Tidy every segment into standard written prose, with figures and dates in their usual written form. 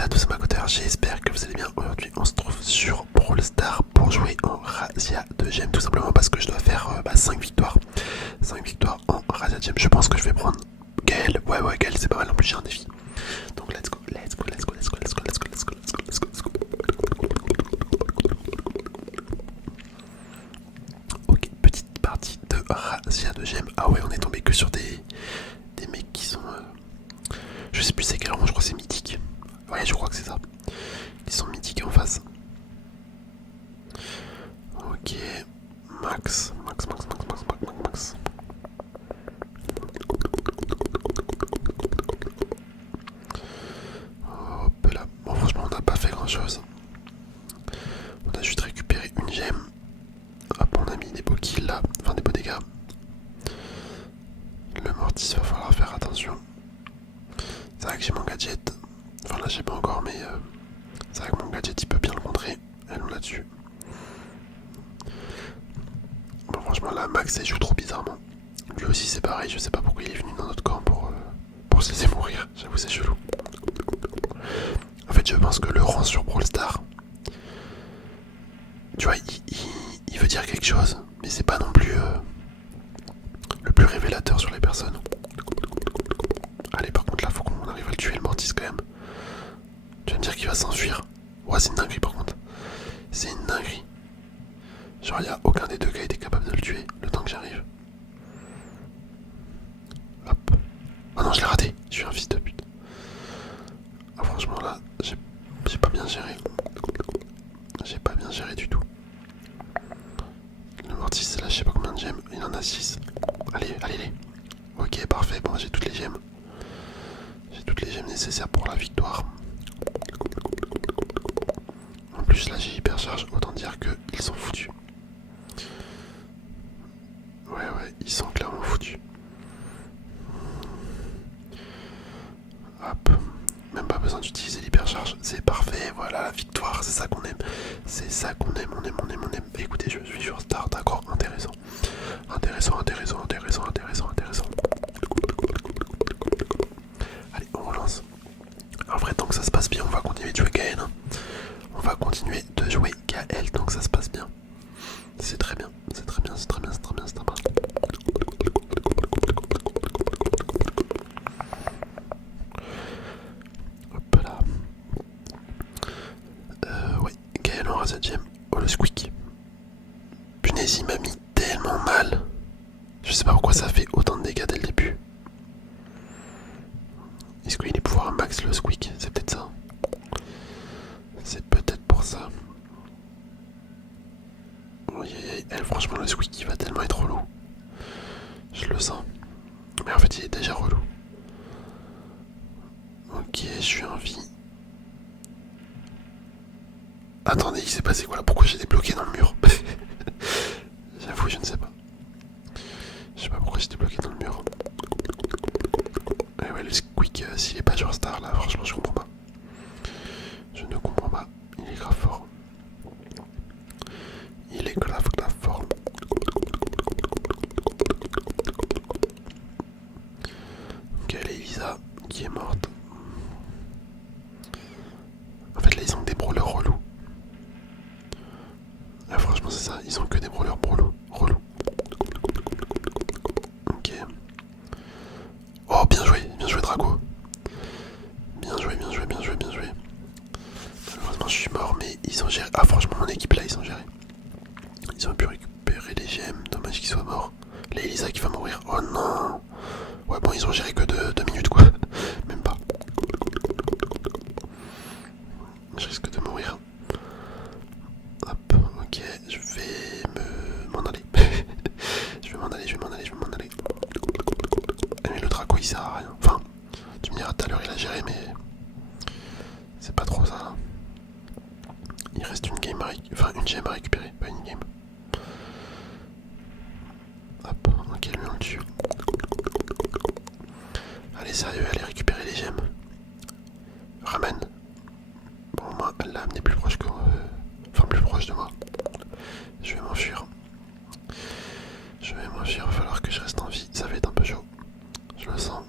à tous ma côté, j'espère que vous allez bien. Aujourd'hui on se trouve sur Brawl Stars pour jouer en Razzia de gemmes, tout simplement parce que je dois faire 5 victoires. 5 victoires en Razzia de gemmes. Je pense que je vais prendre Gaël. Ouais Gaël c'est pas mal, en plus j'ai un défi. Donc let's go. Ok, petite partie de Razzia de gemmes. Ah ouais, on est tombé que sur des mecs qui sont... Je sais plus c'est quel rang, je crois que c'est mythique. Ouais, je crois que c'est ça. Ils sont mythiques en face. Ok, Max. Hop là. Bon, franchement, on n'a pas fait grand chose. On a juste récupéré une gemme. Hop, on a mis des beaux kills là. Enfin, des beaux dégâts. Le mortis, va falloir faire attention. C'est vrai que j'ai mon gadget. Enfin, là, j'ai pas encore, mais c'est vrai que mon gadget il peut bien le contrer. Allons là-dessus. Bon, franchement, là, Max il joue trop bizarrement. Lui aussi, c'est pareil. Je sais pas pourquoi il est venu dans notre camp pour se laisser mourir. J'avoue, c'est chelou. En fait, je pense que le rang sur Brawl Stars, tu vois, il veut dire quelque chose, mais c'est pas non plus le plus révélateur sur les personnes. Allez, par contre, là, faut qu'on arrive à le tuer, le Mortis, quand même. Tu vas me dire qu'il va s'enfuir. Ouais, c'est une dinguerie, par contre. C'est une dinguerie. Genre, il n'y a aucun des deux qui a été capable de le tuer le temps que j'arrive. Hop. Oh non, je l'ai raté. Je suis un fils de pute. Ah, franchement, là, j'ai pas bien géré. J'ai pas bien géré du tout. Le Mortis, là, je sais pas combien de gemmes. Il en a 6. Allez. Ok, parfait. Bon, j'ai toutes les gemmes. J'ai toutes les gemmes nécessaires pour la victoire. En plus, là, j'ai hypercharge. Autant dire qu'ils sont foutus. Ouais, ils sont clairement foutus. Hop. Même pas besoin d'utiliser l'hypercharge. C'est parfait. Voilà, la victoire. C'est ça qu'on aime. C'est ça qu'on aime. On aime. Écoutez, je suis sur Star. D'accord. Intéressant. Allez, on relance. En vrai, tant que ça se passe bien, on va continuer de jouer Gaël. On va continuer de jouer Gaël tant que ça se passe bien. C'est très bien. Hop là. Ouais, Gaël en rase gemme. Oh le squeak. Punaise, il m'a mis tellement mal. Je sais pas pourquoi ça fait autant de dégâts dès le début. Est-ce qu'il est pouvoir max le squeak? C'est peut-être ça. C'est peut-être pour ça. Oui, franchement le squeak il va tellement être relou. Je le sens. Mais en fait il est déjà relou. Ok, je suis en vie. Attendez, il s'est passé quoi là? Pourquoi j'ai débloqué dans le mur? J'avoue, je ne sais pas. Je sais pas pourquoi j'étais bloqué dans le mur. Et ouais, le squeak, s'il est pas genre star là, franchement, je comprends pas. Je ne comprends pas. Il est grave fort. Il est grave fort. Ok, elle est Elisa qui est morte. En fait, là, ils ont des brawlers relous. Ah, franchement, c'est ça. Ils ont que des brawlers relous. Ok. Oh, bien joué Drago. Bien joué. Malheureusement, je suis mort, mais ils ont géré. Ah, franchement, mon équipe là, ils ont géré. Ils ont pu récupérer les gemmes. Dommage qu'ils soient morts. Là, Elisa qui va mourir. Oh non. Ouais, bon, ils ont géré que 2 minutes, quoi. Même pas. Je risque de mourir. Hop, ok, je vais m'en aller. je vais m'en aller. Mais le Draco il sert à rien. Enfin, tu me diras tout à l'heure il a géré, mais c'est pas trop ça. Il reste une game une gemme à récupérer, pas une game. Hop, ok, lui on le tue. Allez, sérieux, allez récupérer les gemmes. Ramène. Bon, moi, elle l'a amené plus proche que. Enfin, plus proche de moi. Je vais m'enfuir. Il va falloir que je reste en vie. Ça va être un peu chaud. Je le sens.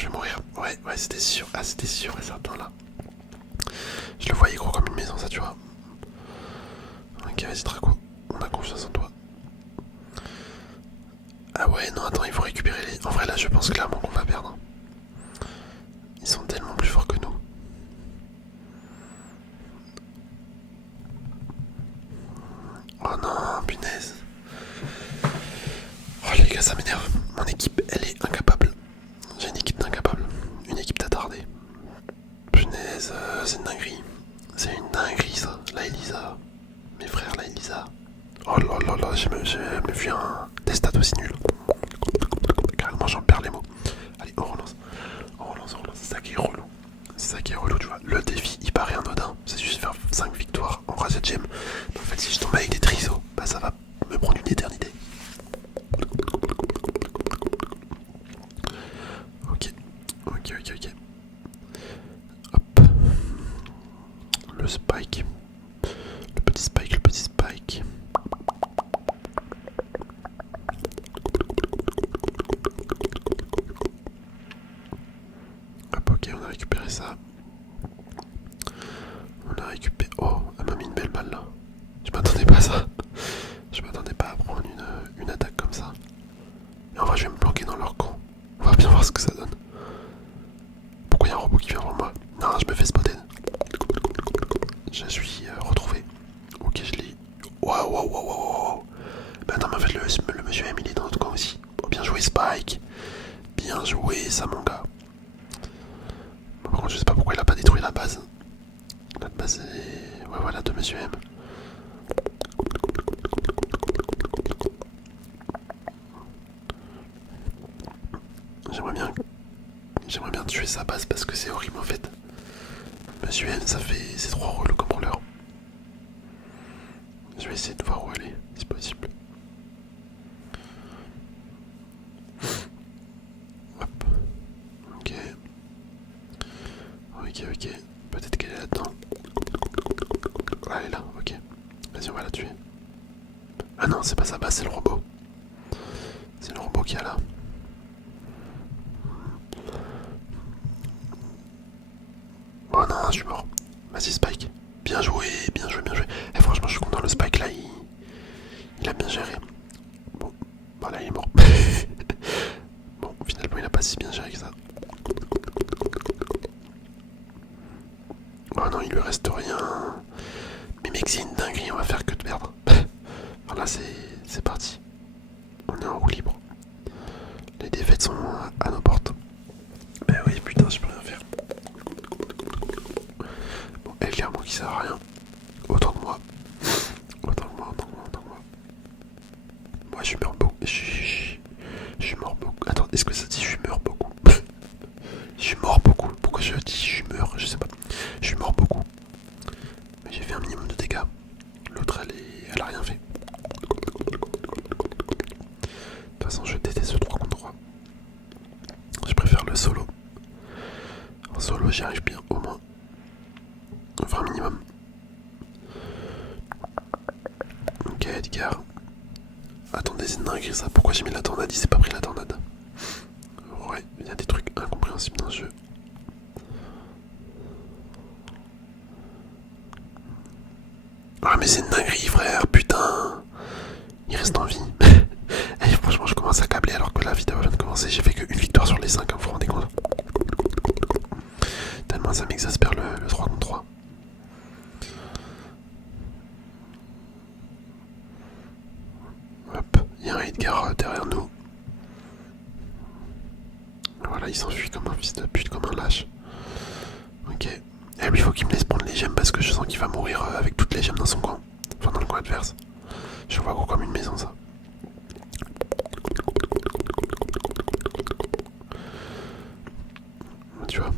je vais mourir. Ouais, c'était sûr. Ah, c'était sûr et certain là. Je le voyais gros comme une maison, ça, tu vois. Ok, vas-y, Draco. On a confiance en toi. Ah ouais, non, attends, il faut récupérer les... En vrai, là, je pense clairement qu'on va perdre. Ils sont tellement plus forts que nous. Oh non, punaise. Oh les gars, ça m'énerve. Mon équipe, elle est incapable. J'ai une équipe d'incapables. Une équipe d'attardés. Punaise, c'est une dinguerie. C'est une dinguerie ça. La Elisa. Mes frères, la Elisa. Oh là là là, j'ai jamais vu des stats aussi nuls. Carrément, j'en perds les mots. Allez, on relance. On relance, on relance. C'est ça qui est relou. C'est ça qui est relou, tu vois. Le défi, il paraît anodin. C'est juste faire 5 victoires en 3 gemme. En fait, si je tombe avec des trisos, bah ça va me prendre une éternité. Ok, ok. Hop. Le spike. Le petit spike, le petit spike. Hop, ok, on a récupéré ça. On a récupéré... Oh, elle m'a mis une belle balle là. Je m'attendais pas à ça. Je m'attendais pas à prendre une attaque comme ça. Et en vrai, je vais me planquer dans leur camp. On va bien voir ce que ça donne. Pourquoi il y a un robot qui vient vers moi? Non, je me fais spotter. Je suis retrouvé. Ok, je l'ai. Waouh. Bah attends, mais en fait, le monsieur M, il est dans notre camp aussi. Oh, bien joué, Spike. Bien joué, ça, mon gars. Par contre, je sais pas pourquoi il a pas détruit la base. La base est... Ouais, voilà, de monsieur M. J'aimerais bien tuer sa base parce que c'est horrible en fait. Monsieur M, ça fait... C'est trop relou comme rouleur. Je vais essayer de voir où elle est, si possible. Hop. Ok. Ok. Peut-être qu'elle est là-dedans. Ah, elle est là, ok. Vas-y, on va la tuer. Ah non, c'est pas sa base, c'est le robot. C'est le robot qui est là. Oh non, je suis mort. Vas-y, Spike. Bien joué. Et franchement, je suis content, le Spike là, il a bien géré. Bon, voilà, il est mort. Bon, finalement, il a pas si bien géré que ça. Oh non, il lui reste rien. Mais mec, c'est une dinguerie, on va faire que de perdre. Voilà, c'est parti. On est en roue libre. Les défaites sont à nos portes. Ben oui, putain, je peux rien faire. Bon, elle, clairement, qui sert à rien. Autant que moi. Moi, je meurs beaucoup. Je suis mort beaucoup. Attends, est-ce que ça dit je meurs beaucoup? Je suis mort beaucoup. Pourquoi je dis je meurs? Je sais pas. Je suis mort beaucoup. Mais j'ai fait un minimum de dégâts. L'autre, elle a rien fait. De toute façon, je déteste ce 3 contre 3. Je préfère le solo. En solo, j'y arrive bien, au moins. Enfin, un minimum. Ok, Edgar. Attendez, c'est une dinguerie ça. Pourquoi j'ai mis la tornade? Il s'est pas pris la tornade. Ouais, il y a des trucs incompréhensibles dans ce jeu. Ah, mais c'est une dinguerie, frère, putain. Il reste en vie. Et franchement, je commence à câbler alors que la vidéo vient de commencer. J'ai fait qu'une victoire sur les 5, hein, vous vous rendez compte? Tellement ça m'exaspère le 3 contre 3. Hop, il y a un Edgar derrière nous. Voilà, il s'enfuit comme un fils de pute, comme un lâche. Ok. Et lui, il faut qu'il me laisse prendre les gemmes parce que je sens qu'il va mourir avec toutes les gemmes dans son camp. Enfin, dans le coin adverse. Je le vois gros comme une maison, ça. Tu vois,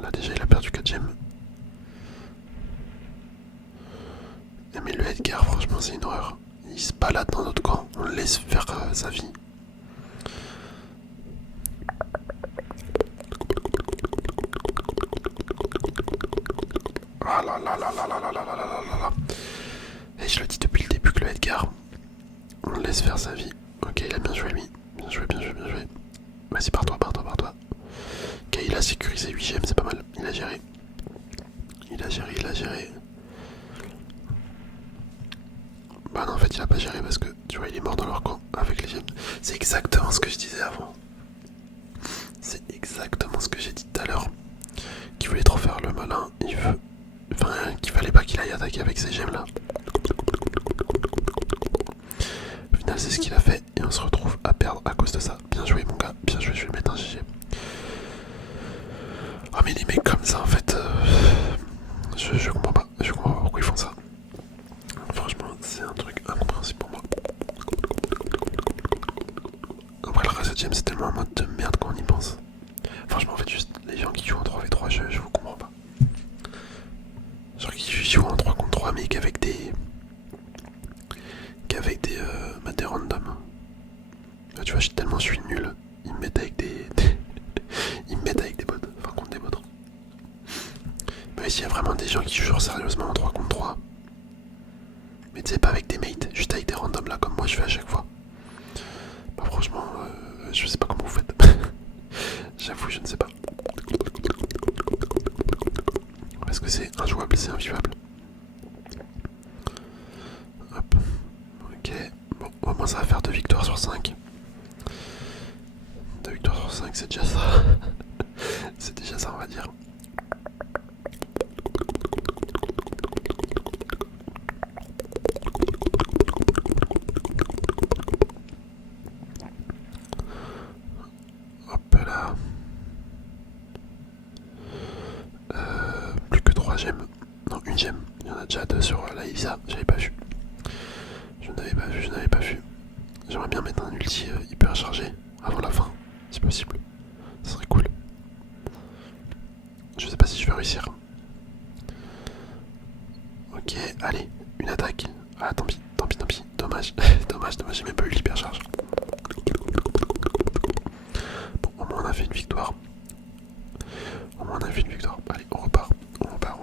là déjà, il a perdu 4 gemmes. Mais le Edgar, franchement, c'est une horreur. Il se balade dans notre camp, on le laisse faire sa vie. Ah là là là là là là là là là là là. Et je le dis depuis le début que le Edgar, on le laisse faire sa vie. Ok, il a bien joué lui. Bien joué. Vas-y, pars-toi. sécurisé 8 gemmes, c'est pas mal. Il a géré. Il a géré, il a géré. Bah non, en fait, il a pas géré parce que, tu vois, il est mort dans leur camp avec les gemmes. C'est exactement ce que je disais avant. C'est exactement ce que j'ai dit tout à l'heure. Qu'il voulait trop faire le malin. Il veut... Enfin, qu'il fallait pas qu'il aille attaquer avec ces gemmes là. Au final, c'est ce qu'il a fait et on se retrouve à perdre à cause de ça. Bien joué, mon gars. Bien joué, je vais le mettre un GG. Oh, mais les mecs comme ça, en fait, je comprends pas. Je comprends pas pourquoi ils font ça. Franchement, c'est un truc incompréhensible pour moi. Après, le reste de James, c'est tellement un mode de merde quand on y pense. Franchement, en fait, juste les gens qui jouent en 3v3, je vous comprends pas. Genre qui jouent en 3 contre 3, mais qu'avec des. Des randoms. Là, tu vois, tellement je suis nul, ils me mettent avec des. Ils me mettent avec des bots, enfin contre des bots. Mais s'il y a vraiment des gens qui jouent sérieusement en 3 contre 3, mais tu sais, pas avec des mates, juste avec des randoms là, comme moi je fais à chaque fois. Bah, franchement, je sais pas comment vous faites. J'avoue, je ne sais pas. Parce que c'est injouable, c'est invivable. Hop. Ok. Bon, au moins ça va faire 2 victoires sur 5. 2 victoires sur 5, c'est déjà ça. C'est déjà ça, on va dire. Hop là. Plus que 3 gemmes. Non, une gemme. Il y en a déjà 2 sur la Elisa. J'avais pas vu. Je n'avais pas vu. J'aimerais bien mettre un ulti hyper chargé avant la fin, si possible. Ce serait cool. Je sais pas si je vais réussir. Ok, allez, une attaque. Ah, tant pis, tant pis, tant pis. Dommage, dommage, j'ai même pas eu l'hypercharge. Bon, au moins on a fait une victoire. Au moins on a fait une victoire. Allez, on repart. On repart.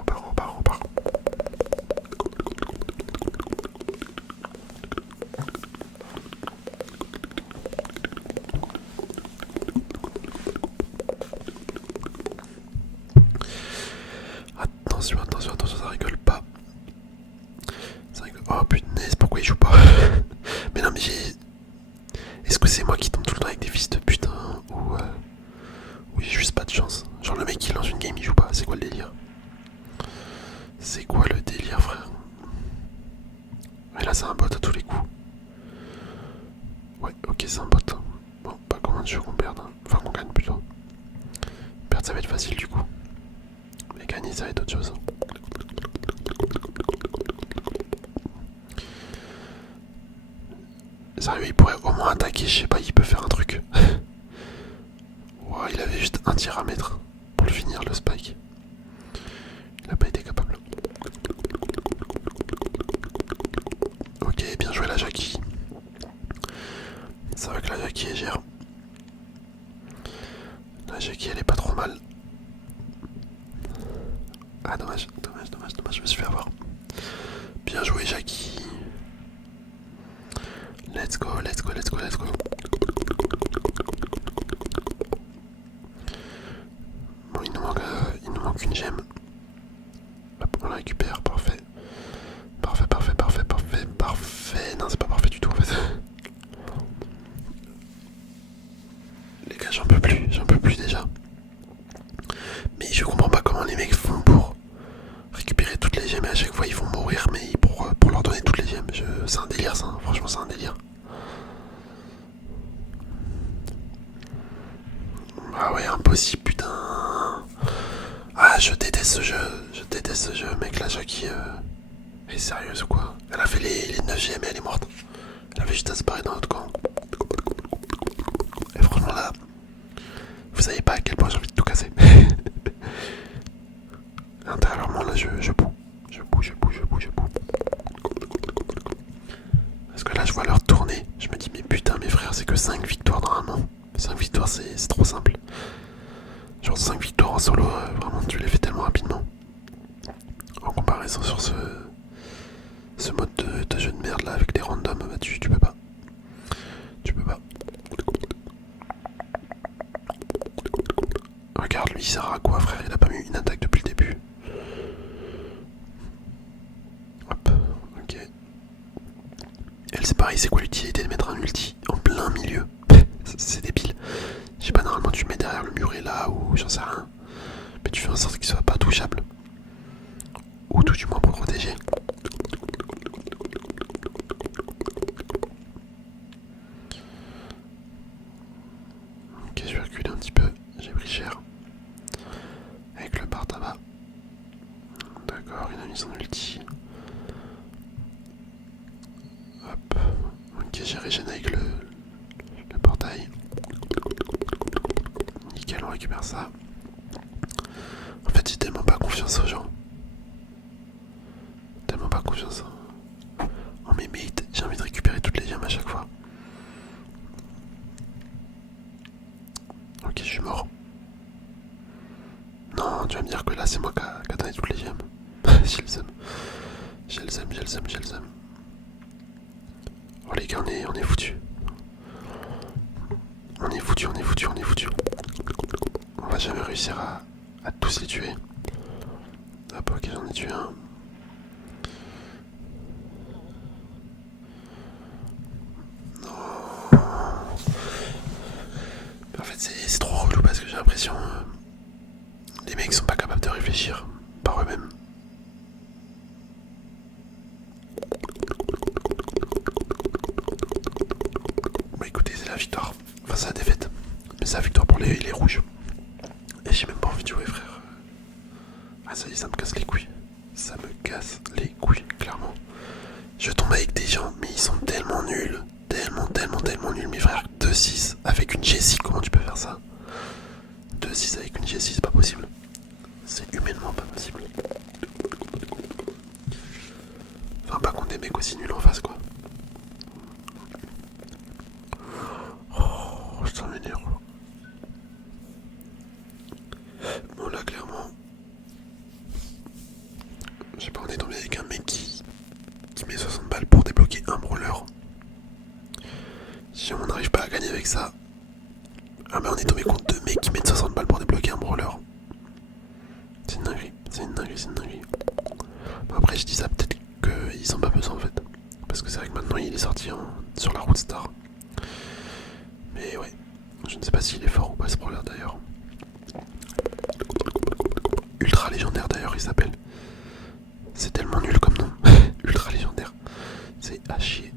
Attention, ça rigole pas. Ça rigole. Oh punaise, pourquoi il joue pas? Mais non, mais j'ai... Est-ce que c'est moi qui tombe tout le temps avec des fils de putain ou j'ai juste pas de chance? Genre le mec qui lance une game, il joue pas. C'est quoi le délire? C'est quoi le délire, frère? Mais là, c'est un bot à tous les coups. Ouais, ok, c'est un bot. Bon, pas comment de jeu qu'on perde. Enfin, qu'on gagne plutôt. Perdre, ça va être facile du coup. Mais gagner, ça va être autre chose. Sérieux, il pourrait au moins attaquer, je sais pas, il peut faire un truc. Wow, il avait juste un tir à mettre pour le finir, le spike. Il a pas été capable. Ok, bien joué la Jackie. Ça va que la Jackie est gère. La Jackie, elle est pas trop mal. Ah, dommage, je me suis fait avoir. Bien joué, Jackie. Let's go. Bon, il nous manque une gemme. Hop, on la récupère, parfait. Parfait. Non, c'est pas parfait du tout en fait. Les gars, j'en peux plus déjà. Mais je comprends pas comment les mecs font pour récupérer toutes les gemmes et à chaque fois ils vont mourir, mais pour leur donner toutes les gemmes. C'est un délire ça, franchement c'est un délire. Ah ouais, impossible, putain. Ah, je déteste ce jeu, mec, la Jackie, elle est sérieuse ou quoi? Elle a fait les 9 gemmes et elle est morte. Elle avait juste à se barrer dans notre camp. Et franchement là, vous savez pas à quel point j'ai envie de tout casser. Intérieurement là, je boue. Parce que là, je vois leur tourner. Je me dis, mais putain, mes frères, c'est que 5 victoires normalement. 5 victoires, c'est trop simple. Genre 5 victoires en solo, vraiment, tu les fais tellement rapidement. En comparaison sur ce mode de jeu de merde là avec des randoms, bah tu peux pas. Ok, regarde, lui il sert à quoi frère? Il a pas mis une attaque depuis le début. Hop, ok. Elle c'est pareil, c'est quoi l'utilité de mettre un ulti en plein milieu? C'est débile. Je sais pas, normalement tu le mets derrière le muret là ou j'en sais rien. Mais tu fais en sorte qu'il soit pas touchable. Ou tout du moins pour protéger. Ok, je vais reculer un petit peu. J'ai pris cher. Avec le bar tabac. D'accord, il a mis son ulti. Hop. Ok, j'ai régéné avec le portail. Nickel, on récupère ça. En fait, j'ai tellement pas confiance aux gens. Tellement pas confiance en mes mates. J'ai envie de récupérer toutes les gemmes à chaque fois. Ok, je suis mort. Non, tu vas me dire que là, c'est moi qui a donné toutes les gemmes. J'ai le seum. J'ai le seum, j'ai le seum, j'ai le seum. Oh les gars, on est foutus. On est foutus, on est foutus, on est foutus. On va jamais réussir à tous les tuer. Hop, ok, j'en ai tué un. Non. En fait, c'est trop relou parce que j'ai l'impression les mecs sont pas capables de réfléchir par eux-mêmes. Bah écoutez, c'est la victoire. Enfin, c'est la défaite. Mais c'est la victoire pour les rouges. Et j'ai même pas envie de jouer, frère. Ah, ça y est, ça me casse les couilles. Ça me casse les couilles, clairement. Je tombe avec des gens, mais ils sont tellement nuls. Tellement nuls, mes frères. 2-6 avec une Jessie, comment tu peux faire ça? 2-6 avec une Jessie, c'est pas possible. C'est humainement pas possible. Enfin, pas contre des mecs aussi nuls en face, quoi. Oh, je t'en m'énerve. Bon, là, clairement. Je sais pas, on est tombé avec un mec qui met 60 balles pour débloquer un brawler. Si on n'arrive pas à gagner avec ça. Ah, mais on est tombé contre deux mecs qui mettent 60 balles pour débloquer un brawler. C'est une dinguerie, c'est une dinguerie, c'est une dinguerie. Bon, après, je dis ça peut-être qu'ils ont pas besoin en fait. Parce que c'est vrai que maintenant il est sorti sur la route star. Mais ouais, je ne sais pas s'il est fort ou pas ce brawler d'ailleurs. Ultra légendaire d'ailleurs, il s'appelle. C'est tellement nul comme nom. Ultra légendaire. C'est à chier.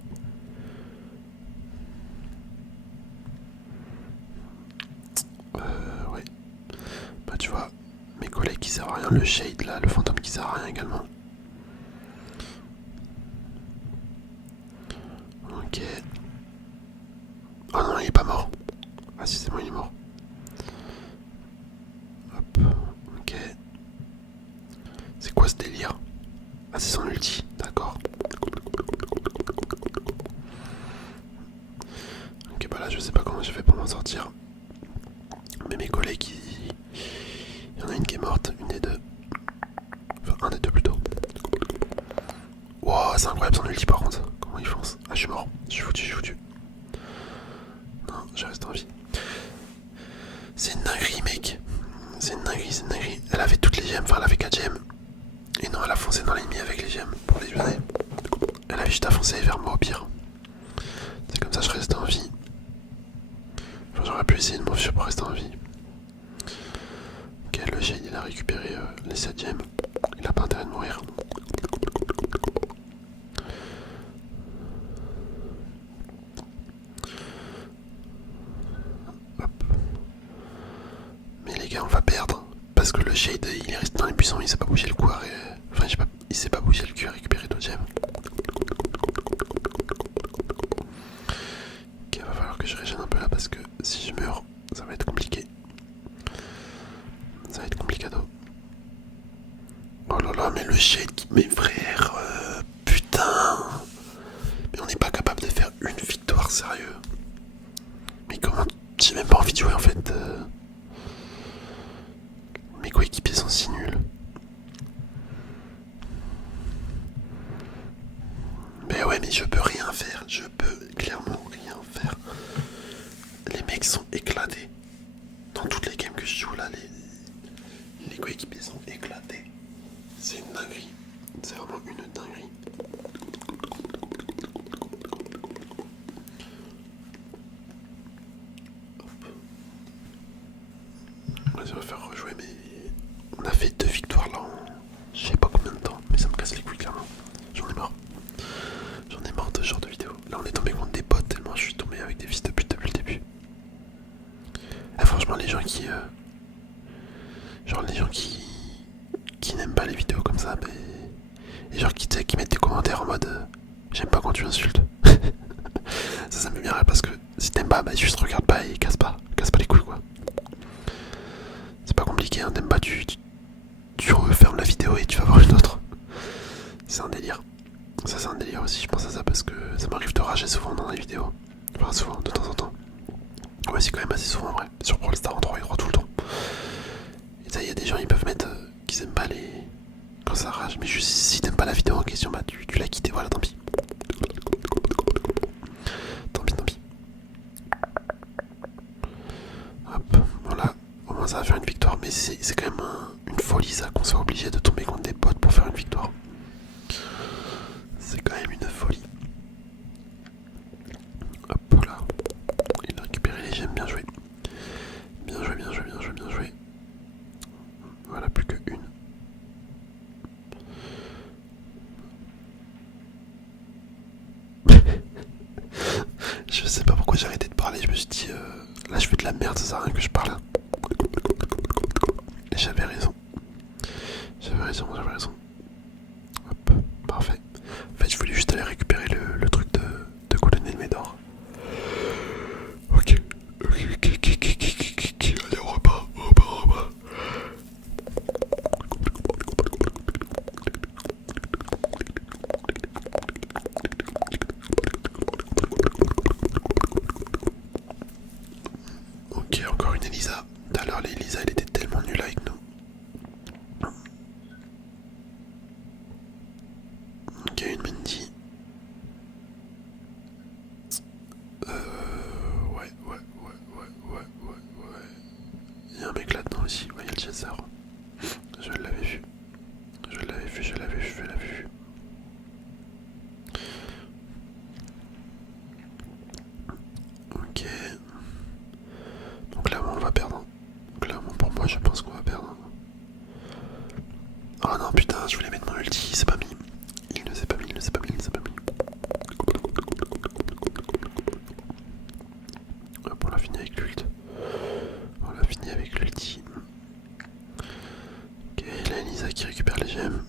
Ouais. Bah tu vois, mes collègues qui servent à rien, le shade là, le fantôme qui sert à rien également. Ok. Oh non, il est pas mort. Ah si, c'est bon, il est mort. Hop, ok. C'est quoi ce délire? Ah, c'est son ulti, d'accord. Ok, bah là, je sais pas comment j'ai fait pour m'en sortir. Mais mes collègues, il y en a une qui est morte, une des deux. Enfin, un des deux plutôt. Wow, c'est incroyable son ulti par contre. Comment il fonce? Ah, je suis mort. Je suis foutu, je suis foutu. Non, je reste en vie. C'est une dinguerie, mec. C'est une dinguerie, c'est une dinguerie. Elle avait toutes les gemmes, enfin, elle avait 4 gemmes. Et non, elle a foncé dans l'ennemi avec les gemmes pour les donner. Elle avait juste à foncer vers moi au pire. C'est comme ça je reste en vie. Enfin, j'aurais pu essayer de m'enfuir pour rester en vie. Ok, le shade il a récupéré les 7 gemmes. Il a pas intérêt de mourir. Hop. Mais les gars, on va perdre. Parce que le shade il est resté dans les buissons, il s'est pas bougé le cou à enfin, il s'est pas bougé le cul à récupérer d'autres gemmes. Ok, va falloir que je régène un peu là parce que si je meurs, ça va être compliqué. Ça va être complicado. Oh là là, mais le shade qui... Mes frères, putain. Mais on n'est pas capable de faire une victoire, sérieux. Mais comment... J'ai même pas envie de jouer en fait. Mes coéquipiers sont si nuls. Mais ouais, mais je peux rien faire. Je peux clairement rien faire. Les mecs sont éclatés. Dans toutes les games que je joue là, mes coéquipiers sont éclatés. C'est une dinguerie. C'est vraiment une dinguerie. Vas-y, on va faire rejouer, mais on a fait 2 victoires là en je sais pas combien de temps, mais ça me casse les couilles clairement. J'en ai marre. J'en ai marre de ce genre de vidéo. Là on est tombé contre des potes tellement je suis tombé avec des fils de pute depuis le début. Et franchement les gens qui genre les gens qui n'aiment pas les vidéos comme ça, mais et genre qui mettent des commentaires en mode j'aime pas quand tu insultes. Ça me fait bien rire parce que si t'aimes pas, bah juste regarde pas et casse pas les couilles quoi. C'est pas compliqué, hein, t'aimes pas tu refermes la vidéo et tu vas voir une autre. C'est un délire. Ça c'est un délire aussi, je pense à ça parce que ça m'arrive de rager souvent dans les vidéos. Enfin souvent, de temps en temps. Ouais c'est quand même assez souvent en vrai. Sur Brawl Stars en 3v3 tout le temps. Et ça y a des gens ils peuvent mettre qu'ils aiment pas les. Quand ça rage. Mais juste si t'aimes pas la vidéo en question, bah tu l'as quitté, voilà tant pis. Tant pis. Hop, voilà. Au moins ça va faire une victoire. Mais c'est quand même une folie ça qu'on soit obligé de tomber contre des potes pour faire une victoire. C'est quand même une folie. Hop là. Il a récupéré les gemmes, bien joué. Bien joué. Voilà, plus que une. Je sais pas pourquoi j'ai arrêté de parler, je me suis dit là je fais de la merde, ça sert à rien que je parle. Et j'avais raison. Hop, parfait. En fait je voulais juste aller récupérer le truc de colonel Médor. Ok. Allez on repart. Ok, encore une Elisa. Tout à l'heure, l'Elisa, elle était tellement nulle avec nous. Ok, une Mandy. Ouais. Il y a un mec là-dedans aussi. Ouais, il y a le chasseur. Je l'avais vu. Ok. Donc là, on va perdre. Clairement, pour moi, je pense qu'on va perdre. Oh non, putain, je voulais mettre mon ulti, c'est pas mis. Il ne s'est pas mis. Hop, on l'a fini avec l'ult. Ok, là, Elisa qui récupère les gemmes.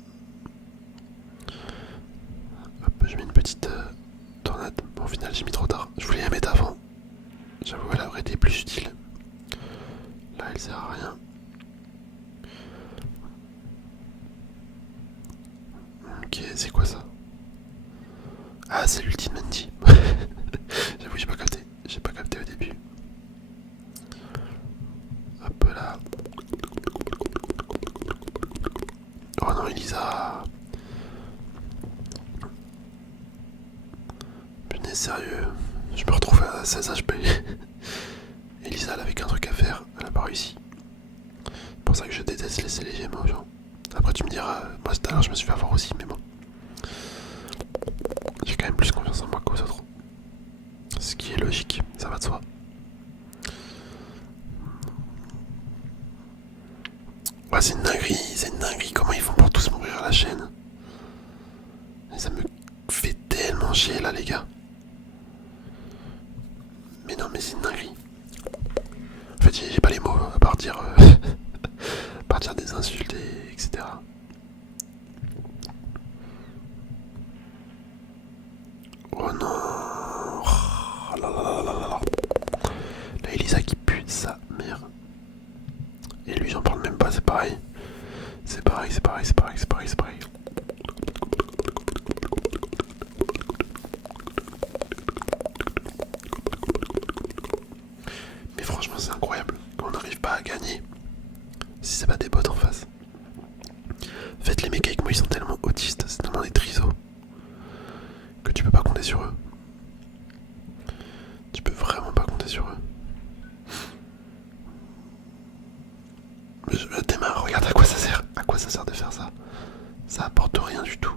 Hop, je mets une petite tornade. Bon, au final, j'ai mis trop tard. Je voulais la mettre avant. J'avoue, elle aurait été plus utile. Là, elle sert à rien. Ok, c'est quoi ça? Ah, c'est l'ultime Mandy. J'avoue, j'ai pas capté au début. Hop là. Oh non, Elisa. Putain, sérieux. Je me retrouve à 16 HP. Elisa, elle avait qu'un truc à faire. Elle a pas réussi. C'est pour ça que je déteste laisser les gemmes aux gens. Après, tu me diras, moi tout à l'heure, je me suis fait avoir aussi, mais bon. J'ai quand même plus confiance en moi qu'aux autres. Ce qui est logique, ça va de soi. Ouais, c'est une dinguerie, comment ils font pour tous mourir à la chaîne. Et ça me fait tellement chier là les gars. Mais non mais c'est une dinguerie. En fait j'ai pas les mots à part dire, à part dire des insultes et etc. Oh non. Oh là là là là là là. La Elisa qui pue sa mère. Et lui j'en parle même pas, c'est pareil. C'est pareil. Mais franchement c'est incroyable qu'on n'arrive pas à gagner si c'est pas des bots en face. En fait les mecs avec moi ils sont tellement autistes, c'est tellement des trisos que tu peux pas compter sur eux. Tu peux vraiment pas compter sur eux. Tes mains, regarde à quoi ça sert. À quoi ça sert de faire ça? Ça apporte rien du tout.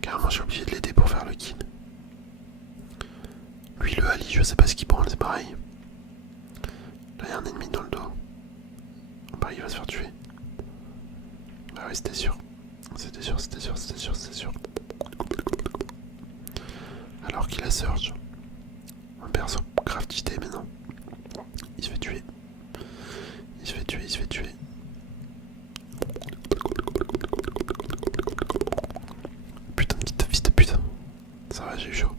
Carrément, je suis obligé de l'aider pour faire le kill. Lui, le Ali, je sais pas ce qu'il prend, c'est pareil. Là, il y a un ennemi dans le dos. Bah, il va se faire tuer. Bah oui, c'était sûr. C'était sûr, c'était sûr, c'était sûr, c'était sûr. Alors qu'il a Surge. Un perso grave cheaté, mais non. Il se fait tuer. Il se fait tuer, il se fait tuer. Putain de petite fils de pute. Ça va, j'ai eu chaud.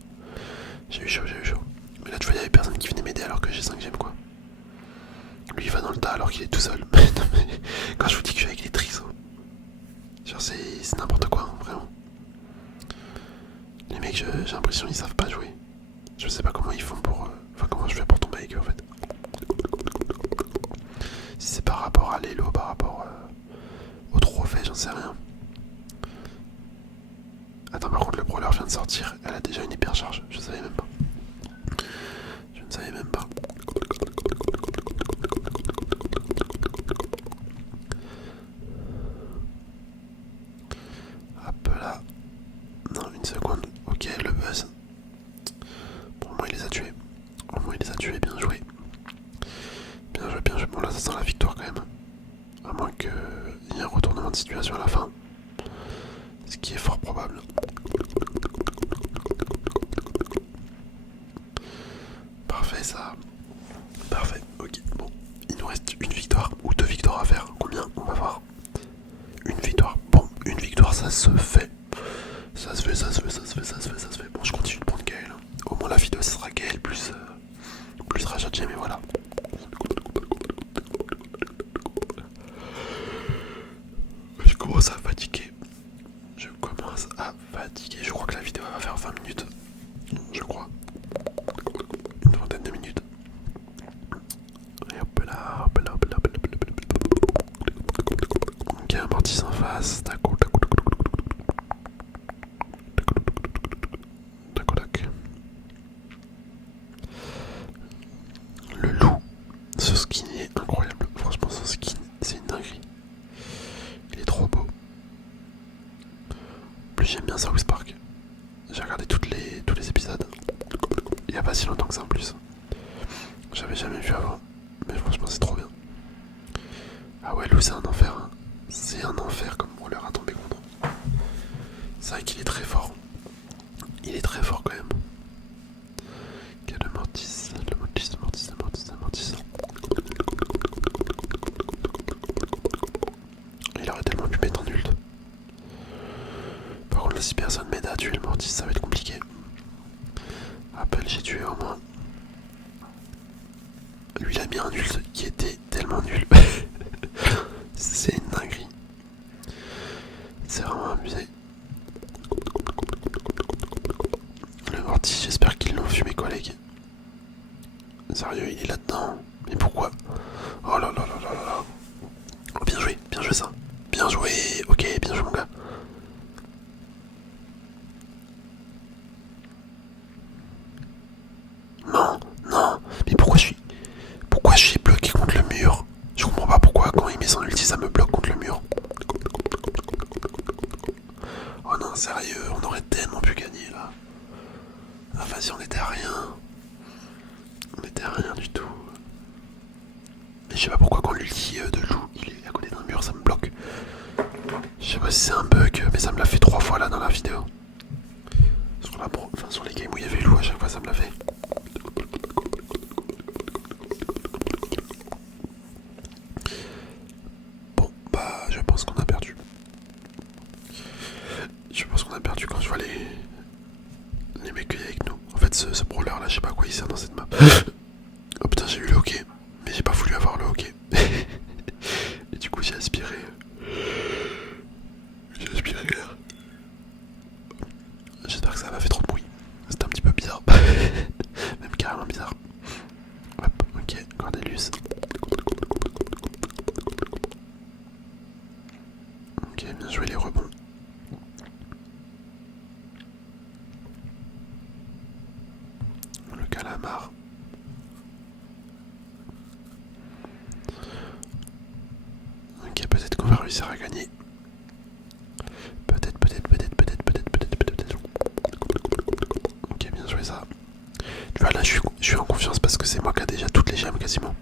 J'ai eu chaud, j'ai eu chaud. Mais là, tu vois, il y avait personne qui venait m'aider alors que j'ai 5 gemmes, quoi. Lui, il va dans le tas alors qu'il est tout seul. Quand je vous dis que je suis avec les trisos. Genre, c'est n'importe quoi, hein, vraiment. Les mecs, j'ai l'impression qu'ils savent pas jouer. Je sais pas comment ils font pour... Enfin, comment je fais pour tomber avec eux, en fait. Si c'est par rapport à l'élo, par rapport au trophée, j'en sais rien. Attends, par contre, le brawler vient de sortir. Elle a déjà une hypercharge. Je savais même pas. Je ne savais même pas. Hop là. Non, une seconde. Ok, le buzz. Bon, au moins il les a tués. Au moins il les a tués, bien joué. Bien joué, bien joué. Bon, là, ça sent la victoire quand même. À moins qu'il y ait un retournement de situation à la fin. Ce qui est fort probable. Parfait, ça. Parfait, ok. Bon, il nous reste une victoire ou 2 victoires à faire. Combien? On va voir. Une victoire. Bon, une victoire, ça se fait. Ça se fait, ça se fait, ça se fait, ça se fait, ça se fait. Bon, je continue de prendre Gaël. Au moins la vidéo, ça sera Gaël plus rachat de gemme et voilà. Je commence à fatiguer. Je commence à fatiguer. Je crois que la vidéo va faire 20 minutes. Je crois. Une vingtaine de minutes. Et hop là, hop là, hop là, hop là, hop là, hop là. Ok, amortisse en face. D'accord, d'accord, d'accord, d'accord. Le loup. Ce skin est incroyable. Franchement, ce skin, c'est une dinguerie. Il est trop beau. En plus, j'aime bien South Park. J'ai regardé tous les épisodes. Il y a pas si longtemps que ça en plus. J'avais jamais vu avant. Mais franchement, c'est trop bien. Ah ouais, loup, c'est un enfer. Hein. C'est un enfer comme brawler à tomber contre. C'est vrai qu'il est très fort. Il est très fort quand même. Il y a le mortis, le mortis, le mortis, le mortis, le mortis. Il aurait tellement pu mettre en ult. Par contre là, si personne m'aide à tuer le mortis, ça va être compliqué. Appel, j'ai tué au moins. Lui, il a mis un ult qui était tellement nul. C'est une dinguerie. C'est vraiment abusé. Le mortis, j'espère qu'ils l'ont vu, mes collègues. Sérieux, il est là-dedans. Mais pourquoi? Oh là là là là là là. Oh, bien joué ça. Bien joué, ok, bien joué mon gars. Non, non, mais pourquoi je suis bloqué contre le mur? Je comprends pas pourquoi quand il met son ulti ça me bloque contre le mur. Oh non, sérieux, on aurait tellement pu gagner là. Ah vas-y, on était à rien. On était à rien du tout. Mais je sais pas pourquoi quand l'ulti de loup il est à côté d'un mur ça me bloque. Je sais pas si c'est un bug, mais ça me l'a fait 3 fois là dans la vidéo. Sur les games où il y avait loup, à chaque fois ça me l'a fait. Bon, bah je pense qu'on a perdu. Je pense qu'on a perdu quand je vois les mecs qu'il y a avec nous. En fait, ce brawler là, je sais pas à quoi il sert dans cette map. Oh putain, j'ai eu le hockey, mais j'ai pas voulu avoir le hockey. Et du coup, j'ai aspiré. J'ai aspiré l'air. J'espère que ça m'a fait trop de bruit. C'était un petit peu bizarre. Même carrément bizarre. Hop, ok, Cordelius. Ok, bien joué les rebonds. Le calamar. réussir à gagner. Peut-être, peut-être, peut-être, peut-être, peut-être, peut-être, peut-être. Ok, bien joué ça. Tu vois, là, je suis en confiance parce que c'est moi qui a déjà toutes les gemmes quasiment.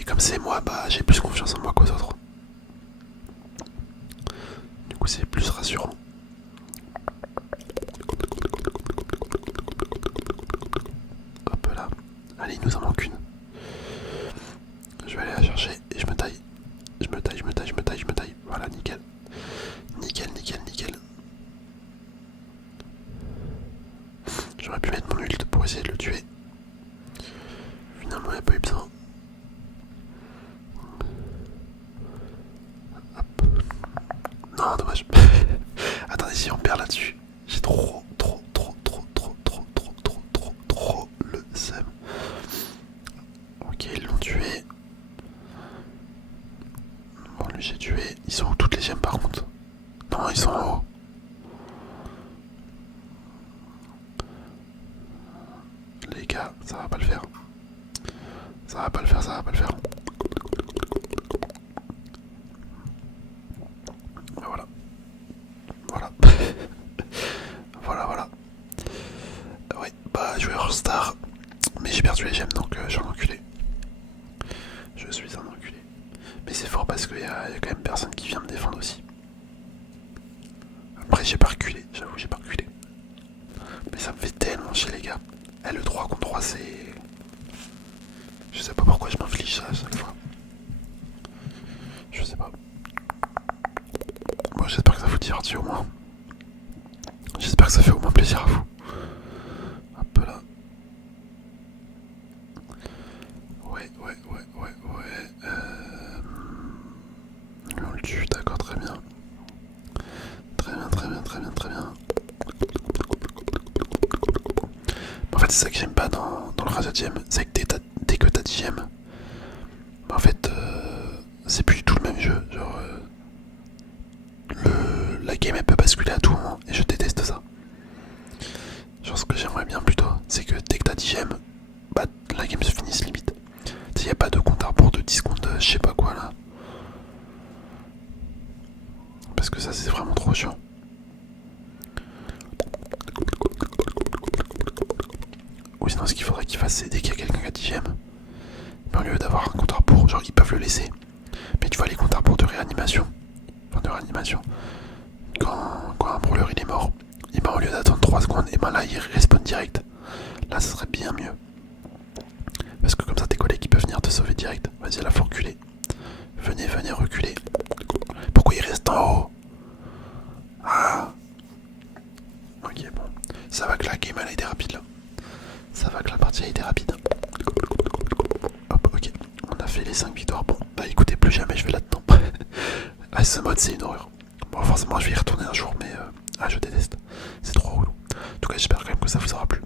Et comme c'est moi, bah j'ai plus confiance en moi qu'aux autres. Du coup, c'est plus rassurant. Hop là. Allez, il nous en manque une. Je vais aller la chercher et je me taille. Je me taille, je me taille, je me taille, je me taille. Voilà, nickel. Nickel, nickel, nickel. J'aurais pu mettre mon ult pour essayer de le tuer. Finalement, il n'y a pas eu besoin. Hop. Non, dommage. Attendez, si on perd là-dessus, j'ai trop le seum. Ok, ils l'ont tué. Bon, lui j'ai tué. Ils sont où toutes les gemmes par contre? Non, ils sont en haut. Les gars, ça va pas le faire. Ça va pas le faire, ça va pas le faire. Voilà. Voilà. Voilà, voilà. Ouais, bah joueur star. Mais j'ai perdu les gemmes donc je suis un enculé. Je suis un enculé. Mais c'est fort parce qu'il y a quand même personne qui vient me défendre aussi. Après j'ai pas reculé, j'avoue j'ai pas reculé. Mais ça me fait tellement chier les gars. Le 3 contre 3 c'est... Je sais pas pourquoi je m'inflige ça à chaque fois. Je sais pas. Bon, j'espère que ça vous divertit au moins. J'espère que ça fait au moins plaisir à vous. Hop là. Ouais. On le tue, d'accord, très bien. Très bien. En fait, c'est ça que j'aime pas dans le Rasa Gem, c'est que dès que t'as 10 gemmes, en fait, c'est plus du tout le même jeu. Genre, la game elle peut basculer à tout moment, et je déteste ça. Genre, ce que j'aimerais bien plutôt, c'est que dès que t'as 10 gemmes, bah, la game se finisse limite. Il n'y a pas de compte à rebours de 10 secondes, je sais pas quoi là. Parce que ça, c'est vraiment trop chiant. Ou sinon, ce qu'il faudrait qu'ils fassent, c'est dès qu'il y a quelqu'un qui a 10 gemmes, mais au lieu d'avoir un compte à rebours, genre ils peuvent le laisser. Mais tu vois, les comptes à rebours de réanimation, quand un brawler il est mort, et ben au lieu d'attendre 3 secondes, et ben là il respawn direct. Là, ça serait bien mieux. Parce que comme ça, tes collègues ils peuvent venir te sauver direct. Vas-y, là, faut reculer. Venez, reculer. Pourquoi il reste en haut? Ah. Ok, bon. Ça va que la game elle a été rapide là. Ça va que la partie a été rapide. Hop, ok. On a fait les 5 victoires. Bon, bah écoutez, plus jamais je vais là-dedans. Ah, ce mode, c'est une horreur. Bon, forcément, je vais y retourner un jour, mais je déteste. C'est trop relou. En tout cas, j'espère quand même que ça vous aura plu.